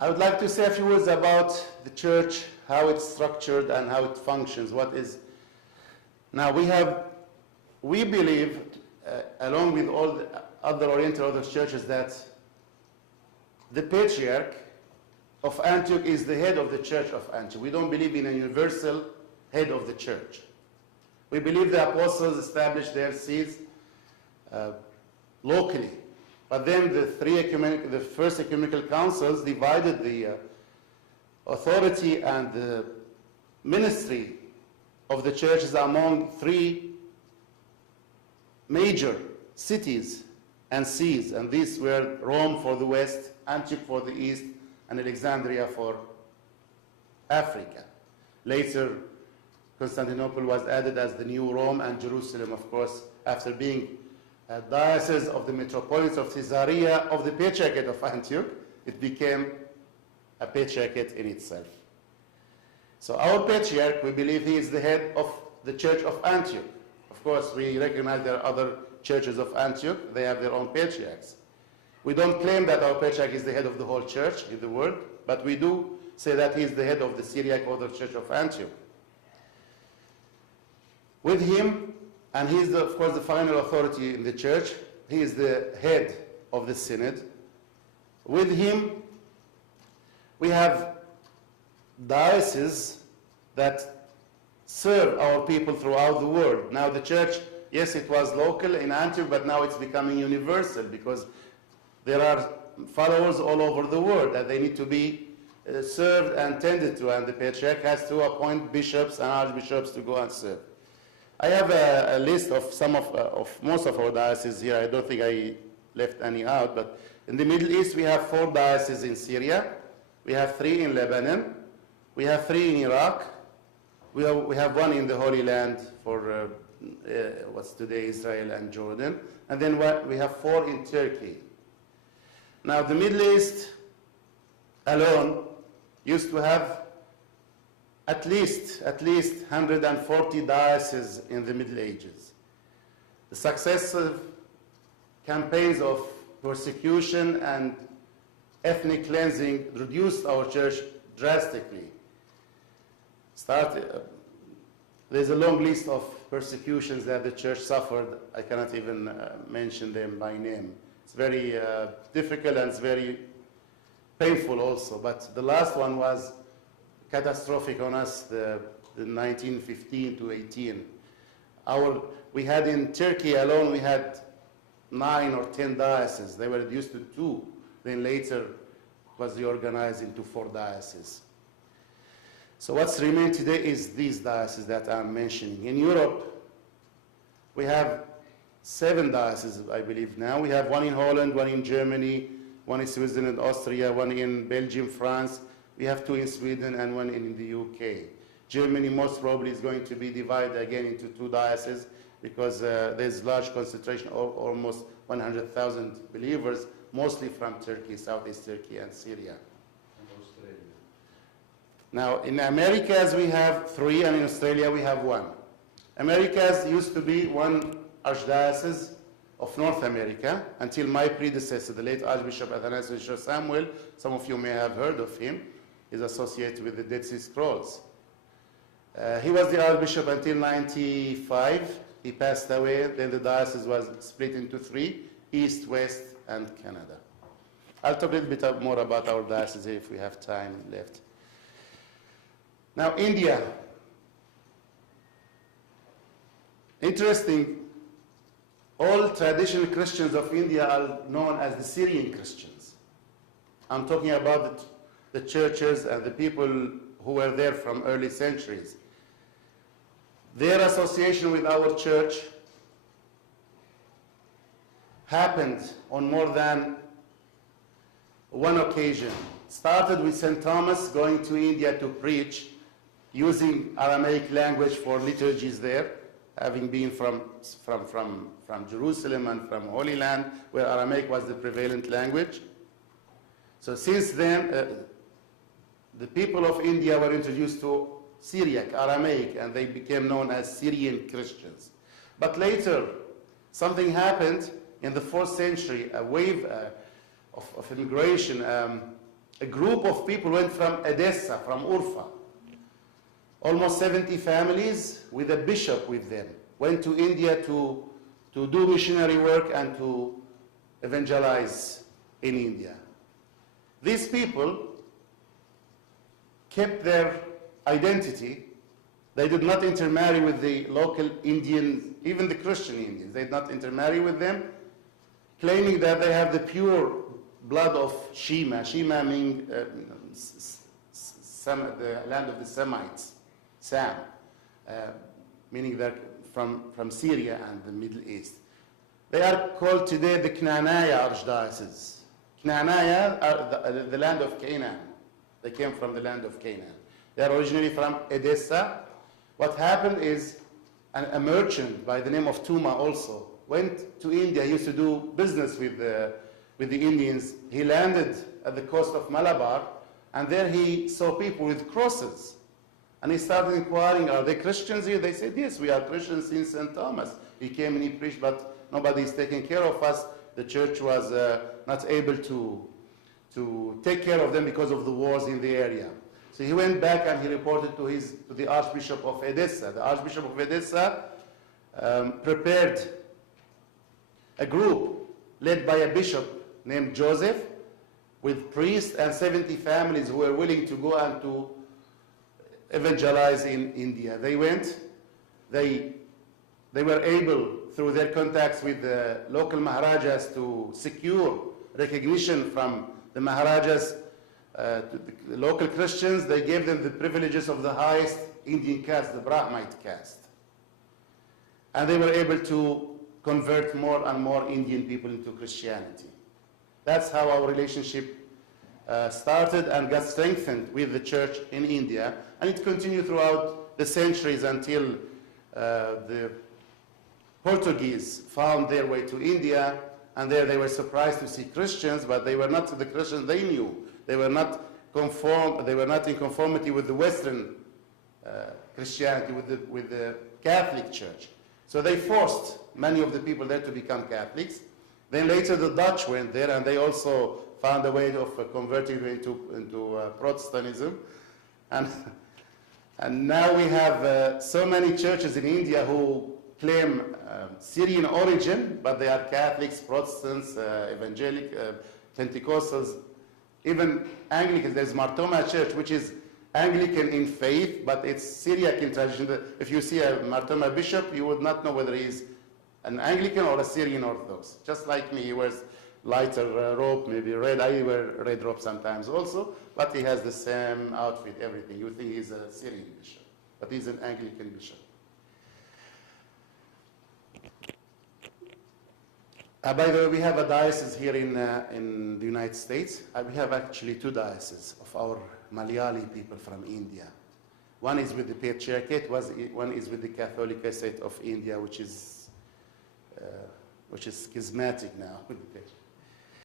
I would like to say a few words about the church, how it's structured and how it functions. Now we believe, along with all the other Oriental Orthodox churches, that the Patriarch of Antioch is the head of the Church of Antioch. We don't believe in a universal head of the church. We believe the apostles established their sees locally. But then the first ecumenical councils divided the authority and the ministry of the churches among three major cities and sees. And these were Rome for the west, Antioch for the east, and Alexandria for Africa. Later, Constantinople was added as the new Rome, and Jerusalem, of course, after being a diocese of the metropolis of Caesarea of the Patriarchate of Antioch, it became a patriarchate in itself. So our patriarch, we believe he is the head of the Church of Antioch. Of course, we recognize there are other churches of Antioch. They have their own patriarchs. We don't claim that our patriarch is the head of the whole church in the world, but we do say that he is the head of the Syriac Orthodox Church of Antioch. With him, and he is, of course, the final authority in the church, he is the head of the synod. With him, we have dioceses that serve our people throughout the world. Now the church, yes, it was local in Antioch, but now it's becoming universal because there are followers all over the world that they need to be served and tended to, and the patriarch has to appoint bishops and archbishops to go and serve. I have a list of most of our dioceses here. I don't think I left any out, but in the Middle East we have 4 dioceses in Syria, we have 3 in Lebanon, we have 3 in Iraq, we have 1 in the Holy Land for what's today Israel and Jordan, and then we have 4 in Turkey. Now the Middle East alone used to have at least 140 dioceses in the Middle Ages. The successive campaigns of persecution and ethnic cleansing reduced our church drastically. There's a long list of persecutions that the church suffered. I cannot even mention them by name. It's very difficult and it's very painful also, but the last one was catastrophic on us, the 1915 to 18. We had in Turkey alone, we had 9 or 10 dioceses. They were reduced to 2. Then later was reorganized into 4 dioceses. So what's remained today is these dioceses that I'm mentioning. In Europe, we have 7 dioceses, I believe now. We have 1 in Holland, 1 in Germany, 1 in Switzerland, Austria, 1 in Belgium, France. We have 2 in Sweden and 1 in the UK. Germany most probably is going to be divided again into 2 dioceses because there's large concentration of almost 100,000 believers, mostly from Turkey, Southeast Turkey and Syria. And Australia. Now in Americas we have 3 and in Australia we have 1. Americas used to be 1 archdiocese of North America until my predecessor, the late Archbishop Athanasius Samuel, some of you may have heard of him, is associated with the Dead Sea Scrolls. He was the Archbishop until 1995. He passed away. Then the diocese was split into 3, East, West, and Canada. I'll talk a little bit more about our diocese if we have time left. Now, India. Interesting, all traditional Christians of India are known as the Syrian Christians. I'm talking about the churches and the people who were there from early centuries. Their association with our church happened on more than 1 occasion. Started with St. Thomas going to India to preach using Aramaic language for liturgies there, having been from Jerusalem and from Holy Land, where Aramaic was the prevalent language. So since then, the people of India were introduced to Syriac, Aramaic, and they became known as Syrian Christians. But later, something happened in the 4th century, a wave of immigration. a group of people went from Edessa, from Urfa, almost 70 families with a bishop with them, went to India to do missionary work and to evangelize in India. These people kept their identity. They did not intermarry with the local Indians, even the Christian Indians. They did not intermarry with them, claiming that they have the pure blood of Shema. Shema meaning the land of the Semites, Sam, meaning they're from Syria and the Middle East. They are called today the Knanaya Archdiocese. Knanaya are the land of Canaan. They came from the land of Canaan. They are originally from Edessa. What happened is a merchant by the name of Tuma also went to India. He used to do business with the Indians. He landed at the coast of Malabar, and there he saw people with crosses. And he started inquiring, are they Christians here? They said, yes, we are Christians in St. Thomas. He came and he preached, but nobody is taking care of us. The church was not able to take care of them because of the wars in the area. So he went back and he reported to the Archbishop of Edessa. The Archbishop of Edessa prepared a group led by a bishop named Joseph with priests and 70 families who were willing to go and to evangelize in India. They went, they were able, through their contacts with the local Maharajas, to secure recognition from the Maharajas to the local Christians. They gave them the privileges of the highest Indian caste, the Brahmite caste. And they were able to convert more and more Indian people into Christianity. That's how our relationship started and got strengthened with the church in India, and it continued throughout the centuries until the Portuguese found their way to India, and there they were surprised to see Christians, but they were not the Christians they knew. They were not in conformity with the Western Christianity, with the Catholic Church. So they forced many of the people there to become Catholics. Then later the Dutch went there, and they also found a way of converting into Protestantism. And now we have so many churches in India who claim Syrian origin, but they are Catholics, Protestants, Evangelic, Pentecostals, even Anglicans. There's Martoma Church, which is Anglican in faith, but it's Syriac in tradition. If you see a Martoma bishop, you would not know whether he's an Anglican or a Syrian Orthodox. Just like me, he wears lighter robe, maybe red. I wear red robe sometimes also, but he has the same outfit, everything. You think he's a Syrian bishop, but he's an Anglican bishop. By the way, we have a diocese here in the United States. We have actually two dioceses of our Malayali people from India. One is with the Patriarchate, one is with the Catholic State of India, which is schismatic now with the Patriarchate.